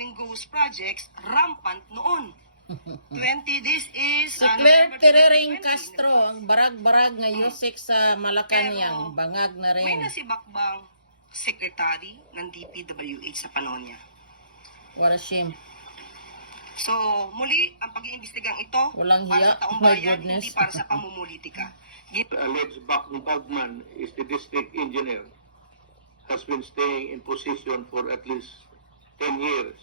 maraming ghost projects, rampant noon. 20, this is... Si Claire Terering Castro, ang barag-barag nga Yusek sa Malacanang, bangag na rin. May nasibakbang secretary ng DPWH sa panahon niya. What a shame. So, muli, ang pag-iimbestigang ito Walang para hiya. sa taong My bayan, goodness. hindi para sa pamumulitika. The alleged bagman is the district engineer, has been staying in position for at least 10 years.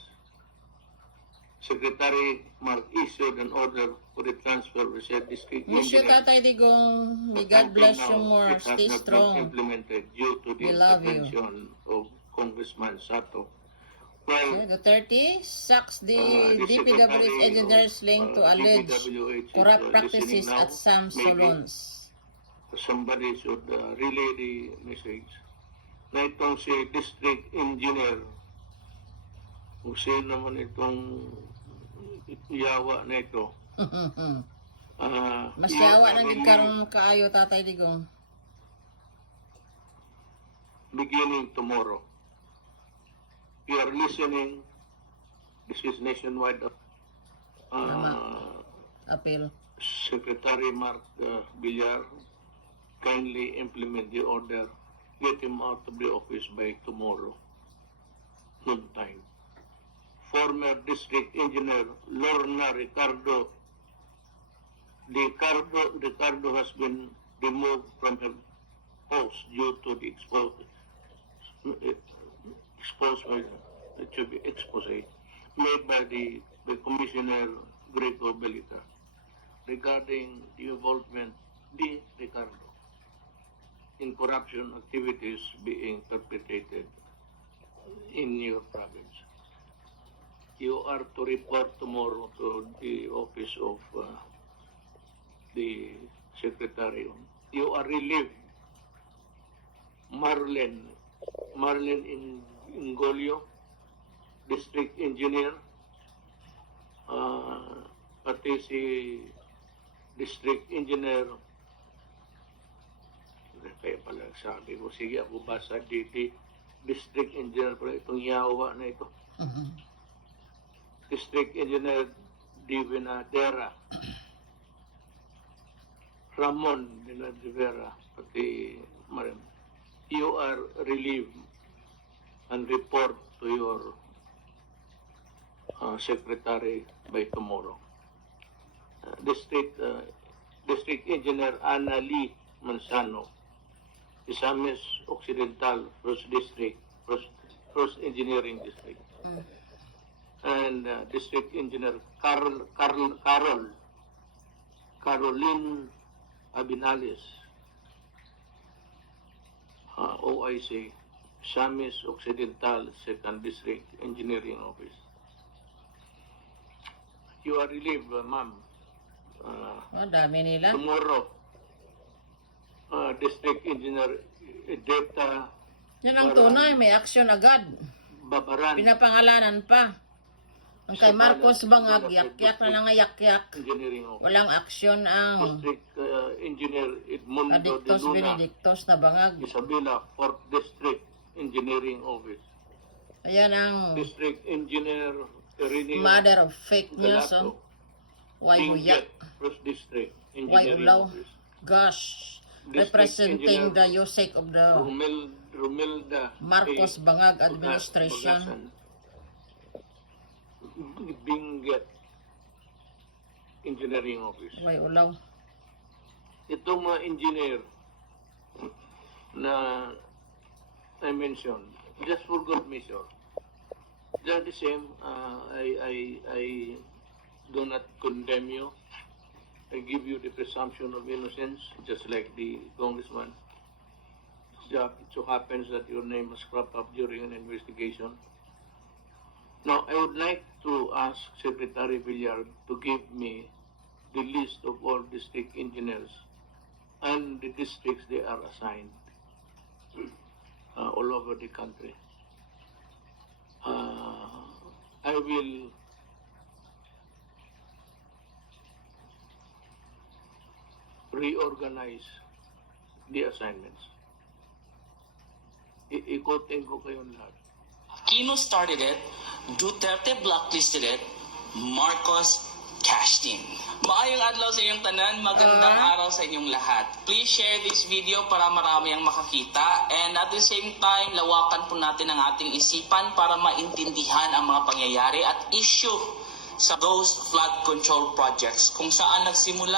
Secretary Mark issued an order for the transfer of the said district Miss you, engineer. Tatay Digong. May God bless you more. It has Stay not been strong. implemented due to the We love you. intervention of Congressman Sato. While Duterte sucks the the DPWH Secretary engineers linked to alleged DPWH is, corrupt listening practices now, at some maybe salons. somebody should relay the message na itong si district engineer, kung sino naman itong yawa na ito, Mas you yawa are na nagkaroon kaayo, Tatay Digong. beginning tomorrow. You are listening. This is nationwide. Appeal. Secretary Mark Villar, kindly implement the order. Get him out of the office by tomorrow, noon time. Former district engineer Lorna Ricardo has been removed from her post due to the expose made by the Commissioner Greco Bellica regarding the involvement de Ricardo in corruption activities being perpetrated in your province. You are to report tomorrow to the office of the Secretary. You are relieved. Marlene Ingolio, District Engineer, pati si District Engineer, kaya pala sabi ko, sige ako basa dito, District Engineer pala itong yawa na ito. District Engineer Divinadera, Ramon Dinadivera, pati Marim. You are relieved and report to your secretary by tomorrow. District Engineer Ana Lee Manzano, Isamis Occidental First District, First Engineering District. And District Engineer Caroline Abinales, OIC, Samis Occidental Second District Engineering Office. You are relieved, ma'am. Dami nila. Tomorrow, District Engineer Edeta Yan ang tunay, may action agad. Babaran, Pinapangalanan pa. Ang kay Marcos Bangag, yak-yak na nangayak-yak. Engineering Office. Walang aksyon ang District Engineer Edmundo de Adictos Luna, Benedictos na bangag. Isabela, 4th District Engineering Office. Ayan ang District Engineer Irineo mother of fake news. Galato, Why Benguet, huyak? 1st District Why Engineering ulaw? Office. Gosh. District Representing the Engineer USEC of the Romelda Marcos A. Bangag Administration. Bagasan, Benguet Engineering Office. Why ulaw? Itong mga engineer na I mentioned, just for good measure, they're the same. I do not condemn you. I give you the presumption of innocence, just like the congressman. It so happens that your name was cropped up during an investigation. Now, I would like to ask Secretary Villar to give me the list of all district engineers and the districts they are assigned all over the country. I will reorganize the assignments. Ikotin ko kayong lahat. Aquino started it, Duterte blacklisted it, Marcos cashed in. Maayong adlaw sa inyong tanan, magandang araw sa inyong lahat. Please share this video para marami ang makakita, and at the same time, lawakan po natin ang ating isipan para maintindihan ang mga pangyayari at issue sa those flood control projects, kung saan nagsimula,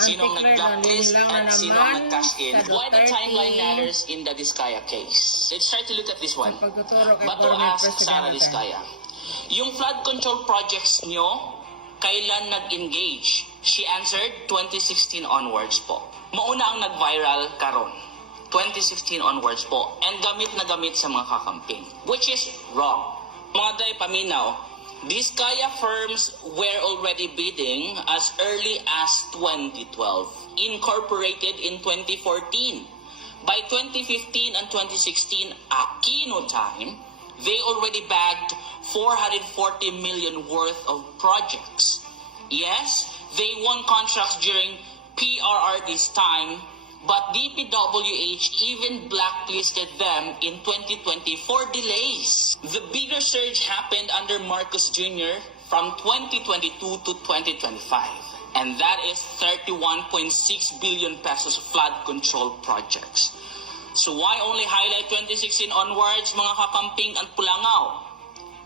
sinong nag-blacklist, at sino ang nag-cash in. Why the timeline matters in the Diskaya case. Let's try to look at this one. Bato asks Sara Diskaya, yung flood control projects nyo, kailan nag-engage? She answered, 2016 onwards po. Mauna ang nag-viral karon. 2016 onwards po. And gamit na gamit sa mga kakamping. Which is wrong. Mga day paminaw, Diskaya firms were already bidding as early as 2012. Incorporated in 2014. By 2015 and 2016 Aquino time, they already bagged 440 million worth of projects. Yes, they won contracts during PRR this time, but DPWH even blacklisted them in 2020 for delays. The bigger surge happened under Marcos Jr. from 2022 to 2025. And that is 31.6 billion pesos flood control projects. So why only highlight 2016 onwards, mga kakamping at pulangaw?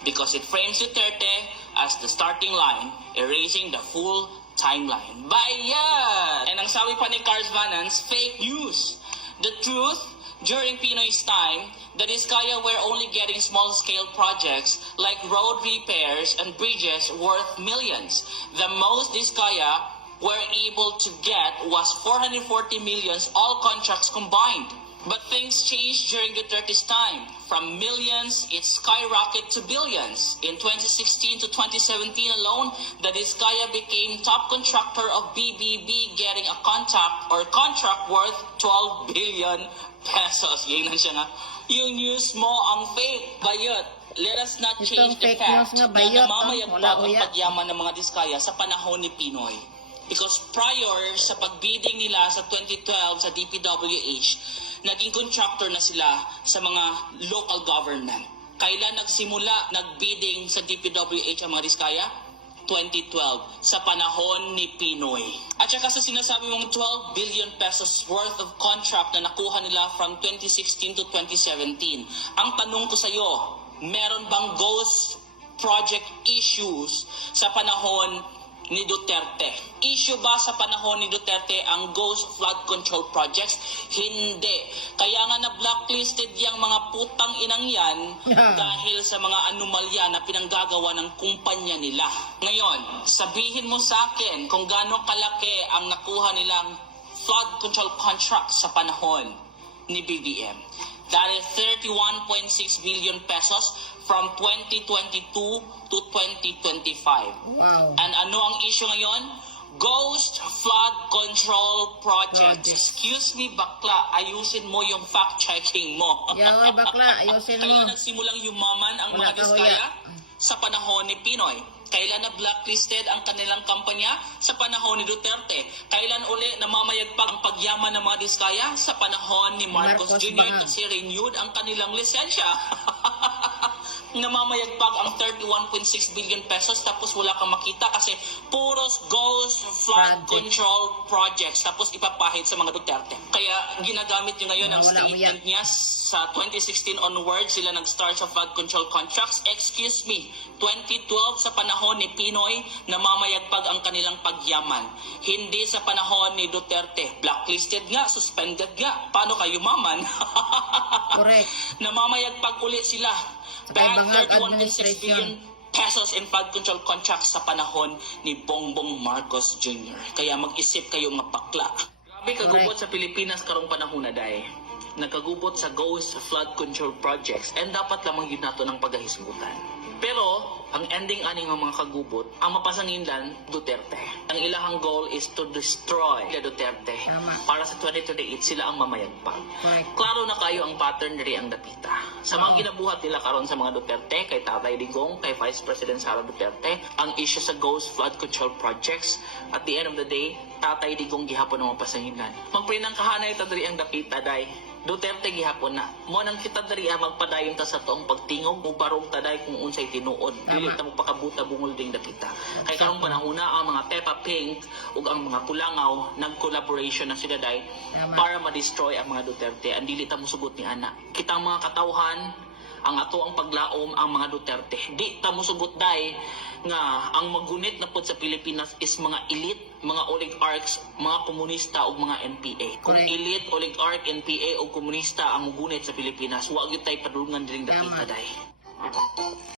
Because it frames Duterte as the starting line, erasing the full timeline. Bayan! And ang sabi pa ni Cars Vanance, fake news. The truth, during Pinoy's time, the Diskaya were only getting small-scale projects like road repairs and bridges worth millions. The most Diskaya were able to get was 440 millions, all contracts combined. But things changed during Duterte's time. From millions, it skyrocketed to billions. In 2016 to 2017 alone, the Diskaya became top contractor of BBB, getting a contract worth 12 billion pesos. Yan lang siya nga. Yung news mo ang fake. Bayot. Let us not change the fact na namamayagpag ang pagyaman ng mga Diskaya sa panahon ni Pinoy. Because prior sa pagbidding nila sa 2012 sa DPWH, naging contractor na sila sa mga local government. Kailan nagsimula nagbidding sa DPWH ang mga Diskaya? 2012, sa panahon ni Pinoy. At saka sa sinasabi mong 12 billion pesos worth of contract na nakuha nila from 2016 to 2017. Ang tanong ko sa iyo, meron bang ghost project issues sa panahon ni Duterte? Issue ba sa panahon ni Duterte ang ghost flood control projects? Hindi. Kaya nga na-blacklisted yung mga putang inang yan dahil sa mga anomalya na pinanggagawa ng kumpanya nila. Ngayon, sabihin mo sa akin kung gaano kalaki ang nakuha nilang flood control contract sa panahon ni BBM. That is 31.6 billion pesos from 2022 to 2025. Wow. And ano ang issue ngayon? Ghost flood control projects. Excuse me, bakla, ayusin mo yung fact-checking mo. Yaw, bakla, ayusin mo. Kailan nagsimulang yumaman ang mga Wala ka, Diskaya? Sa panahon ni Pinoy. Kailan na-blacklisted ang kanilang kampanya? Sa panahon ni Duterte. Kailan uli namamayagpag ang pagyaman ng mga Diskaya? Sa panahon ni Marcos Jr. Kasi renewed ang kanilang lisensya. Namamayagpag ang 31.6 billion pesos tapos wala kang makita kasi puros ghost flood control projects tapos ipapahid sa mga Duterte. Kaya ginagamit nyo ngayon ang statement niya sa 2016 onwards sila nag-start sa flood control contracts. Excuse me, 2012 sa panahon ni Pinoy namamayagpag ang kanilang pagyaman. Hindi sa panahon ni Duterte. Blacklisted nga, suspended nga. Paano kayo maman? Correct. Namamayagpag ulit sila. Bag 31.6 billion pesos in flood control contracts sa panahon ni Bongbong Marcos Jr. Kaya mag-isip kayo mga bakla. Grabe kagubot sa Pilipinas karong panahon na day. Nagkagubot sa ghost flood control projects and dapat lamang yun nato ng paghahisgutan. Pero ang ending aning mga kagubot, ang mapasanginlan, Duterte. Ang ilahang goal is to destroy the Duterte. Tama. Para sa 2028 sila ang mamayagpag. Correct. Klaro na kayo ang pattern diri ang dapita. Sa mga ginabuhat nila karon sa mga Duterte, kay Tatay Digong, kay Vice President Sara Duterte, ang issue sa ghost flood control projects, at the end of the day, Tatay Digong gihapon ang mapasanginlan. Magprinang kahanay ta diri ang dapita day. Duterte gihapon na. Mo nang kita diri magpadayon ta sa tuong pagtingog o barong taday kung unsay tinuod. Dili ta magpakabuta bungol ding dakita. Kay karong panahuna ang mga Peppa Pink ug ang mga Pulangaw nag-collaboration na sila day para ma-destroy ang mga Duterte. Ang dili ta mosugot ni ana. Kitang mga katawhan ang ato ang paglaom ang mga Duterte. Di ta mosugot day nga ang magunit na pod sa Pilipinas is mga elite, mga oligarchs, mga komunista ug mga NPA. Kung Correct. elite, oligarch, NPA o komunista ang mugunit sa Pilipinas, wa gyud tay padulungan diring dakita day.